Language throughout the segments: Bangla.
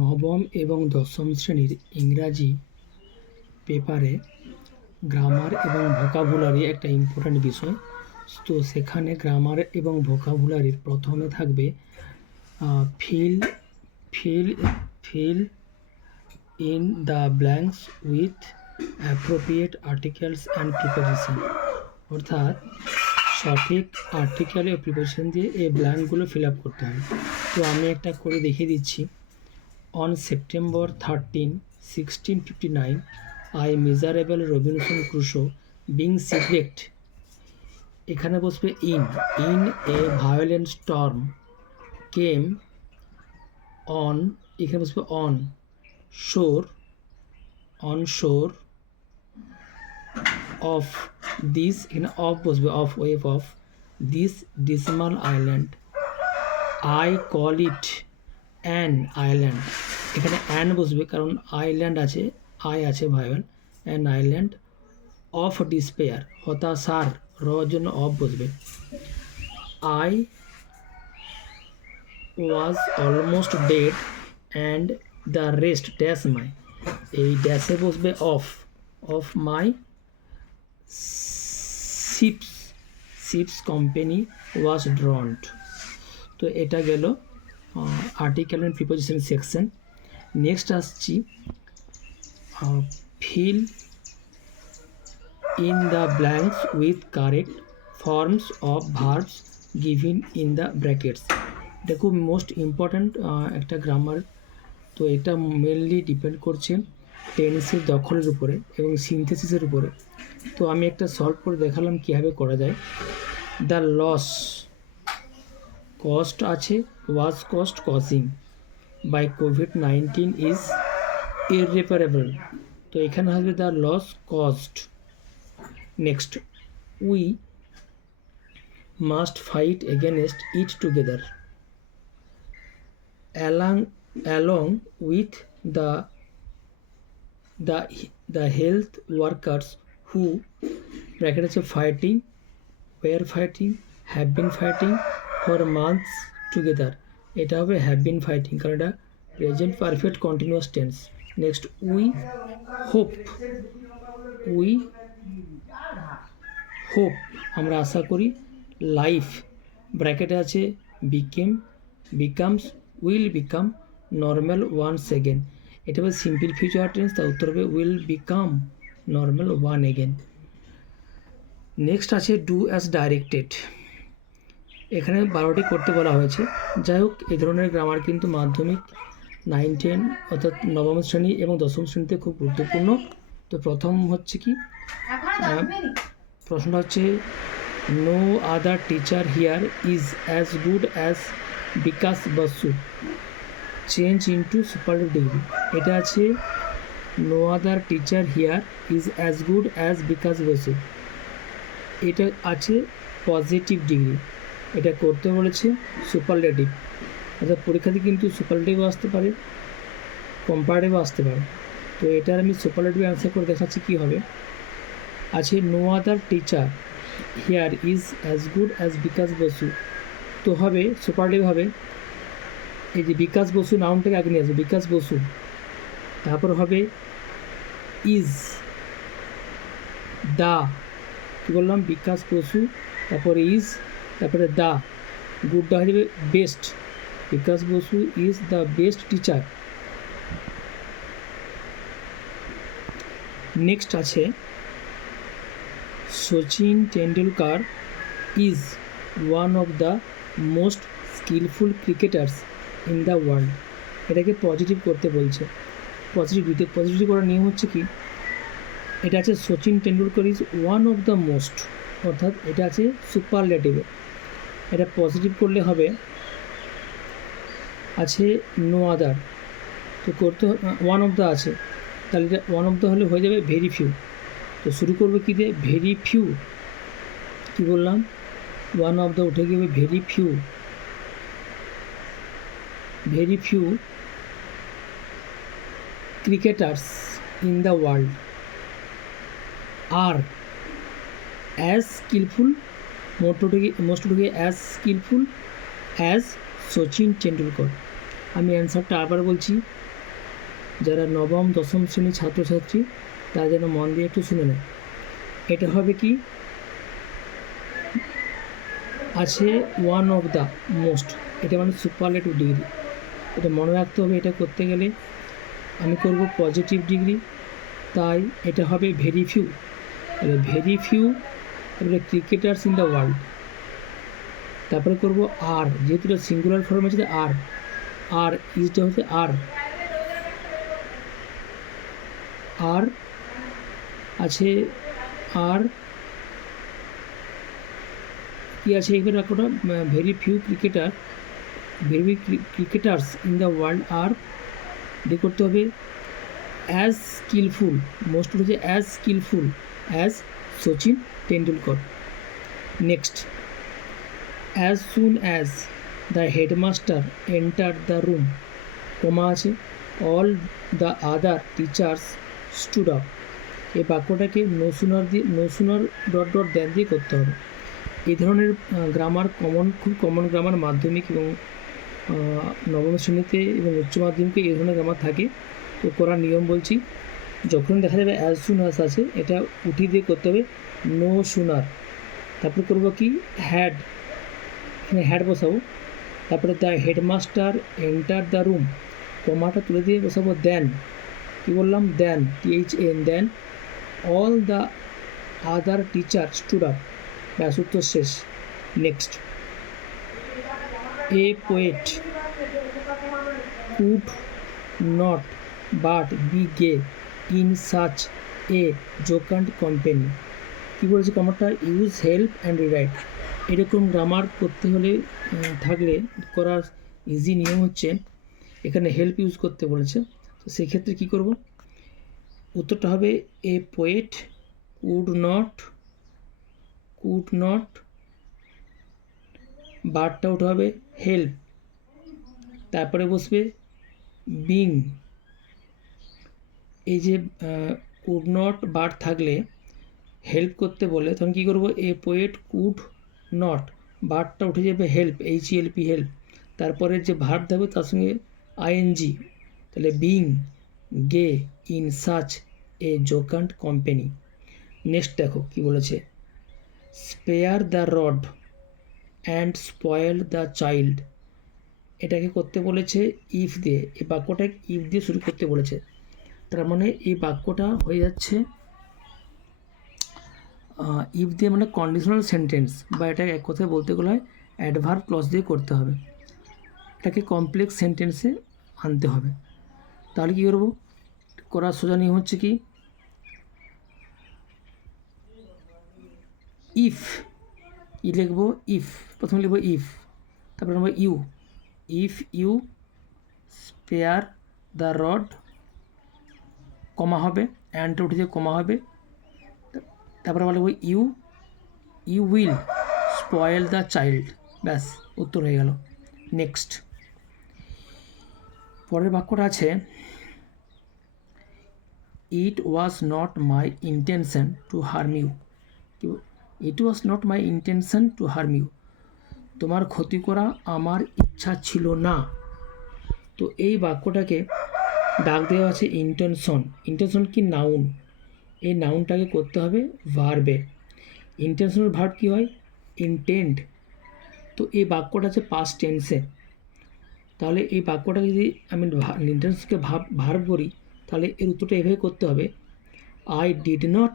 নবম এবং দশম শ্রেণীর ইংরাজি পেপারে গ্রামার এবং ভোকাবুলারি একটা ইম্পর্ট্যান্ট বিষয়। তো সেখানে গ্রামার এবং ভোকাবুলারির প্রথমে থাকবে fill fill fill in the blanks with appropriate articles and preposition, অর্থাৎ সঠিক আর্টিকেল ও প্রিপোজিশন দিয়ে এই ব্ল্যাঙ্কগুলো ফিল আপ করতে হবে। তো আমি একটা করে দেখিয়ে দিচ্ছি। On September 13, 1659, I miserable Robinson Crusoe being shipwrecked, এখানে বসবে in a violent storm came on, এখানে বসবে on shore of this, এখানে of বসবে of wave of this dismal island, I call it an island, এখানে অ্যান বসবে কারণ আইল্যান্ড আছে, আই আছে vowel, an island of despair, হতাশার, র জন্য অফ বসবে। I was almost dead and the rest dash my, এই ড্যাশে বসবে of my ship's company was drowned. তো এটা গেল article and preposition section. Next আসছি fill in the blanks with correct forms of verbs given in the brackets, এটা খুব মোস্ট ইম্পর্ট্যান্ট একটা গ্রামার। তো এটা মেনলি ডিপেন্ড করছে টেন্সের দখলের উপরে এবং সিনথেসিসের উপরে। তো আমি একটা সলভ করে দেখালাম কীভাবে করা যায়। দ্য লস, কস্ট আছে, was cost causing by COVID-19 is irreparable, তো এখানে হবে the loss cost. Next, we must fight against it together along with the health workers who bracket আছে fighting, were fighting, have been fighting for months together, এটা হবে have been fighting কারণ এটা present perfect continuous tense. Next, we hope আমরা আশা করি, লাইফ ব্র্যাকেটে আছে becomes, will become normal once again, এটা হবে সিম্পল ফিউচার টেন্স, তার উত্তর হবে will become normal one again. Next আছে ডু অ্যাজ ডাইরেক্টেড, এখানে 12টি করতে বলা হয়েছে। যাই হোক, এই ধরনের গ্রামার কিন্তু মাধ্যমিক 9, 10 অর্থাৎ নবম শ্রেণী এবং দশম শ্রেণীতে খুব গুরুত্বপূর্ণ। তো প্রথম হচ্ছে কি, প্রশ্নটা হচ্ছে no other teacher here is as good as Bikash Basu, change into superlative degree, এটা আছে no other teacher here is as good as Bikash Basu, এটা আছে পজিটিভ ডিগ্রি, এটা করতে বলেছে সুপারলেটিভ, অর্থাৎ পরীক্ষাতে কিন্তু সুপারলেটিভও আসতে পারে, কম্পারেটিভও আসতে পারে। তো এটার আমি সুপারলেটিভ অ্যান্সার করে দেখাচ্ছি কী হবে। আছে no other teacher here is as good as Bikash Basu, তো হবে সুপারলেটিভ হবে এই যে বিকাশ বসু নাউনটাকে আগে নিয়ে আসবে, বিকাশ বসু, তারপর হবে ইজ দা, কী বললাম, বিকাশ বসু, তারপরে ইজ, তারপরে দা, গুডটা হয়ে যাবে best, Bikash Basu is the best teacher. Next আছে Sachin Tendulkar is one of the most skillful cricketers in the world, এটাকে পজিটিভ করতে বলছে। পজিটিভ করার নিয়ম হচ্ছে কি, এটা আছে Sachin Tendulkar is one of the most, অর্থাৎ এটা আছে সুপারলেটিভে, এটা পজিটিভ করলে হবে আছে নো আদার, তো করতে ওয়ান অফ দ্য আছে, তাহলে এটা ওয়ান অফ দ্য হলে হয়ে যাবে ভেরি ফিউ। তো শুরু করবে কী দিয়ে, ভেরি ফিউ, কী বললাম, ওয়ান অফ দ্য উঠে গিয়ে very few cricketers in the world are as skilful, most উঠে গিয়ে as skilful as Sachin Tendulkar, আমি অ্যান্সারটা আবার বলছি, যারা নবম দশম শ্রেণীর ছাত্রছাত্রী তারা যেন মন দিয়ে একটু শুনে নেয়। এটা হবে কি আছে ওয়ান অফ দ্য মোস্ট, এটা মানে সুপারলেটিভ ডিগ্রি। এটা মনে রাখতে হবে, এটা করতে গেলে আমি করব পজিটিভ ডিগ্রি, তাই এটা হবে ভেরি ফিউ। তাহলে ভেরি ফিউ, তারপরে ক্রিকেটার্স ইন দ্য ওয়ার্ল্ড, তারপরে করব আর, যেহেতু এটা সিঙ্গুলার ফর্ম আছে আর, আর ইজটা হচ্ছে আর আছে, আর কি আছে এখানে একটা very few cricketers in the world আর দিয়ে করতে হবে অ্যাজ স্কিলফুল, মোস্ট হচ্ছে as skilful as Sachin Tendulkar. Next, as soon as the headmaster enter the room, comma আছে, all the other teachers stood up. এই বাক্যটাকে no sooner dot dot then দিয়ে করতে হবে। এই ধরনের গ্রামার খুব কমন গ্রামার মাধ্যমিক এবং নবম শ্রেণীতে এবং উচ্চ মাধ্যমিকে এই ধরনের গ্রামার থাকে। তো করার নিয়ম বলছি, যখন দেখা যাবে অ্যাজ সুন অ্যাজ আছে এটা উঠিয়ে দিয়ে করতে হবে নো সুনার, তারপরে করবো কি হ্যাড, এখানে হ্যাড বসাবো, তারপরে the headmaster enter the room, কমাটা তুলে দিয়ে বসাবো দেন, কী বললাম then, THN then, all the other teacher stood up, ব্যাস উত্তর শেষ। Next, a poet could not but be gay in such a jocund company. কী বলেছে গ্রামারটা, ইউজ হেল্প অ্যান্ড রিরাইট। এরকম গ্রামার করতে হলে থাকলে করার ইজি নিয়ম হচ্ছে এখানে হেল্প ইউজ করতে বলেছে, তো সেক্ষেত্রে কী করব, উত্তরটা হবে এ পোয়েট কুড নট বারটা ওটা হবে হেল্প, তারপরে বসবে বিং, এই যে কুড নট বার থাকলে হেল্প করতে বলে তখন কী করবো, এ পোয়েট কুড নট, বারটা উঠে যাবে হেল্প, HELP হেল্প, তারপরে যে ভার্ব থাকবে তার সঙ্গে ING, তাহলে being gay in such a jocund company. Next দেখো কি বলেছে, spare the rod and spoil the child, এটাকে করতে বলেছে ইফ দিয়ে, এই বাক্যটা ইফ দিয়ে শুরু করতে বলেছে, তার মানে এই বাক্যটা হয়ে যাচ্ছে ইফ দিয়ে মানে কন্ডিশনাল সেন্টেন্স, বা এটা এক কথায় বলতে গেলে হয় অ্যাডভার্ব ক্লজ দিয়ে করতে হবে, এটাকে কমপ্লেক্স সেন্টেন্সে আনতে হবে। তাহলে কী করবো, করার সোজা নিয়ম হচ্ছে কি, ইফ লিখবো, ইফ প্রথমে লিখবো ইফ, তারপরে লিখবো if you spare the rod, comma হবে, অ্যান্ডটা উঠে যে কমা হবে, তারপরে আমরা লিখবো you will spoil the child, ব্যাস উত্তর হয়ে গেল। নেক্সট, পরের বাক্যটা আছে, it was not my intention to harm you, it was not my intention to harm you, তোমার ক্ষতি করা আমার ইচ্ছা ছিল না। তো এই বাক্যটাকে ডাক দেওয়া আছে ইন্টেনশন কি নাউন, এই নাউনটাকে করতে হবে ভার্বে, ইন্টেনশনাল ভার্ব কী হয় ইন্টেন্ট, তো এই বাক্যটা আছে পাস্ট টেন্সে, তাহলে এই বাক্যটা যদি আমি ইন্টেন্সকে ভার্ব করি তাহলে এর উত্তরটা এভাবে করতে হবে, I did not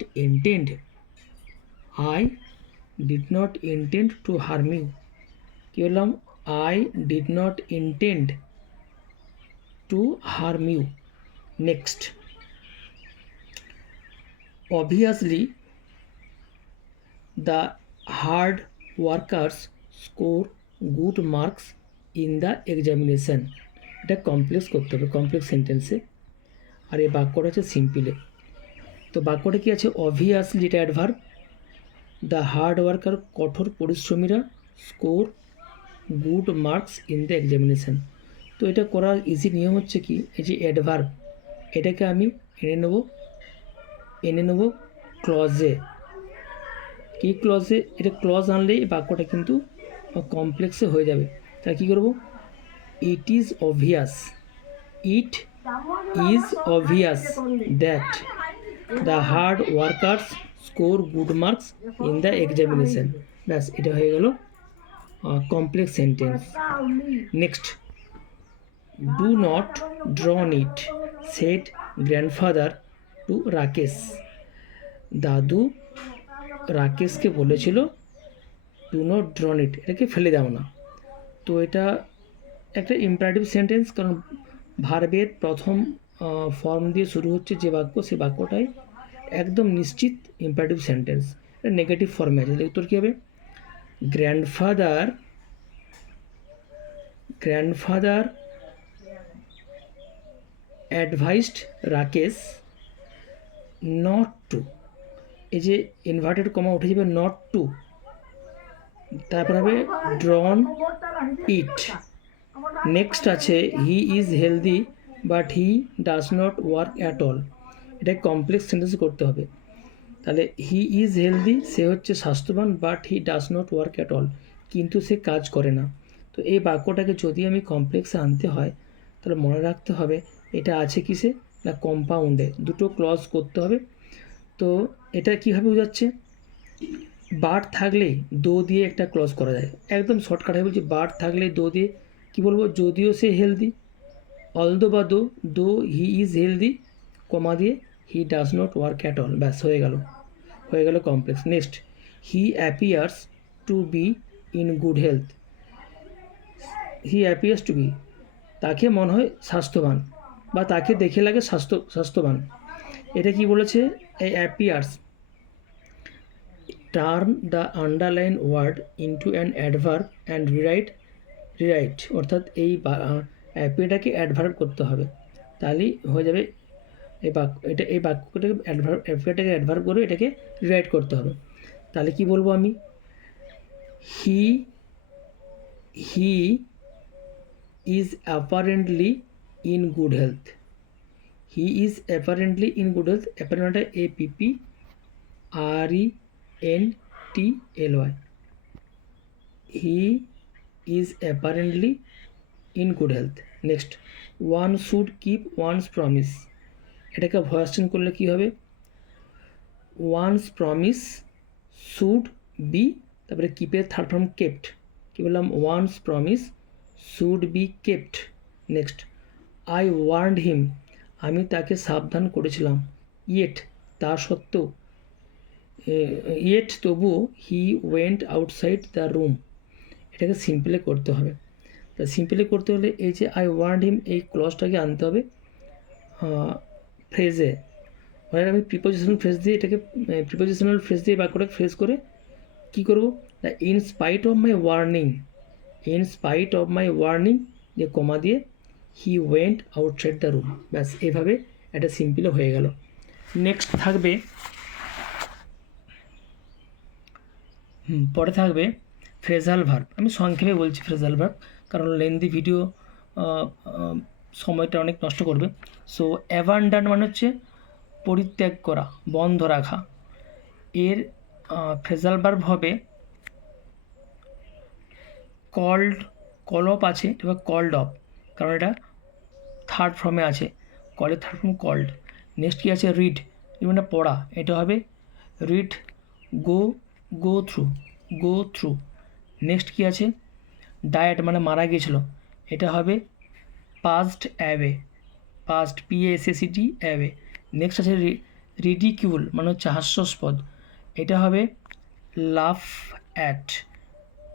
intend to harm you, কী বললাম, I did not intend to harm you. Next, obviously the hard workers score good marks in the examination, এটা কমপ্লেক্স করতে হবে, কমপ্লেক্স সেন্টেন্সে, আর এই বাক্যটা হচ্ছে সিম্পলে। তো বাক্যটা কি আছে, অবভিয়াসলি এটা অ্যাডভার্ব, দ্য হার্ড ওয়ার্কার কঠোর পরিশ্রমীরা score good marks in the examination. তো এটা করার ইজি নিয়ম হচ্ছে কি, এই যে অ্যাডভার্ব এটাকে আমি এনে নেব ক্লজে, কি ক্লজে, এটা ক্লজ আনলেই বাক্যটা কিন্তু কমপ্লেক্সে হয়ে যাবে। তাই কী করব, it is obvious that the hard workers score good marks in the examination. ব্যাস এটা হয়ে গেল complex sentence. Next, do not drown it, said grandfather to Rakesh. দাদু রাকেশকে বলেছিল ডু নট ড্রন ইট, এটাকে ফেলে দাও না। তো এটা একটা ইম্পারেটিভ সেন্টেন্স, কারণ ভার্বের প্রথম ফর্ম দিয়ে শুরু হচ্ছে যে বাক্য, সেই বাক্যটাই একদম নিশ্চিত ইম্পারেটিভ সেন্টেন্স। এটা নেগেটিভ ফর্মে আছে, উত্তর কী হবে? Grandfather advised Rakesh not to, এই যে ইনভার্টেড কমা উঠে যাবে নট টু, তারপর হবে ড্রন ইট। নেক্সট আছে he is healthy but he does not work at all, এটা কমপ্লেক্স সেন্টেন্স করতে হবে। তাহলে হি ইজ হেলদি, সে হচ্ছে স্বাস্থ্যবান, but he does not work at all, কিন্তু সে কাজ করে না। তো এই বাক্যটাকে যদি আমি কমপ্লেক্সে আনতে হয় তাহলে মনে রাখতে হবে এটা আছে কিসে না কম্পাউন্ডে, দুটো ক্লজ করতে হবে। তো এটা কীভাবে বোঝাচ্ছে? বাট থাকলে দো দিয়ে একটা ক্লজ করা যায়, একদম শর্টকাট হয়ে বলছি। বাট থাকলে দো দিয়ে কী বলবো? যদিও সে হেলদি, অলদো বা দো হি ইজ হেলদি, কমা দিয়ে he does not work at all, ব্যাস হয়ে গেল complex. Next, he appears to be in good health. He appears to be, তাকে মনে হয় স্বাস্থ্যবান বা তাকে দেখে লাগে স্বাস্থ্যবান। এটা কি বলেছে? এই appears, turn the underline word into an adverb and rewrite, অর্থাৎ এই অ্যাপিয়ারটাকে অ্যাডভার্ব করতে হবে, তাহলেই হয়ে যাবে এই বাক্যটাকে অ্যাপিয়ারটাকে অ্যাডভার্ব করে এটাকে রিরাইট করতে হবে। তাহলে কি বলবো আমি? He is apparently in good health. He is apparently in good health, অ্যাপারেন্টটা APPRENTLY। He is apparently in good health. Next, one should keep one's promise, এটাকে ভয়েস চেঞ্জ করলে কী হবে? ওয়ানস প্রমিস শুড বি, তারপরে কিপের থার্ড ফর্ম কেপ্ট, কী বললাম? One's promise should be kept. Next, I warned him, আমি তাকে সাবধান করেছিলাম। ইয়েট, তা সত্ত্বেও, তবুও, he went outside the room, এটাকে সিম্পলে করতে হবে। তা সিম্পলি করতে হলে এই যে আই ওয়ান্ট হিম, এই ক্লজটাকে আনতে হবে ফ্রেজে। মানে আমি প্রিপোজিশনাল ফ্রেজ দিয়ে এটাকে বাক্যটাকে ফ্রেজ করে কী করবো? In spite of my warning দিয়ে কমা দিয়ে হি ওয়েন্ট আউটসাইড দ্য রুম, ব্যাস এভাবে এটা সিম্পলে হয়ে গেল। নেক্সট থাকবে পরে থাকবে ফ্রেজাল ভার্ব। আমি সংক্ষেপে বলছি ফ্রেজাল ভার্ব, কারণ লেন্দি ভিডিও সময়টা অনেক নষ্ট করবে। সো অ্যাবান্ডন মানে হচ্ছে পরিত্যাগ করা, বন্ধ রাখা। এর ফ্রেজাল ভার্ব হবে কল অফ আছে, এবার কল্ড অফ, কারণ এটা থার্ড ফর্মে আছে, কলের থার্ড ফর্ম কল্ড। নেক্সট কী আছে? রিড, মানে পড়া, এটা হবে রিড। Go through. নেক্সট কী আছে? ডায়েট মানে মারা গিয়েছিল, এটা হবে passed away, PAST away. Next আছে রিডিকিউল মানে হচ্ছে হাস্যাস্পদ, এটা হবে লাফ অ্যাট।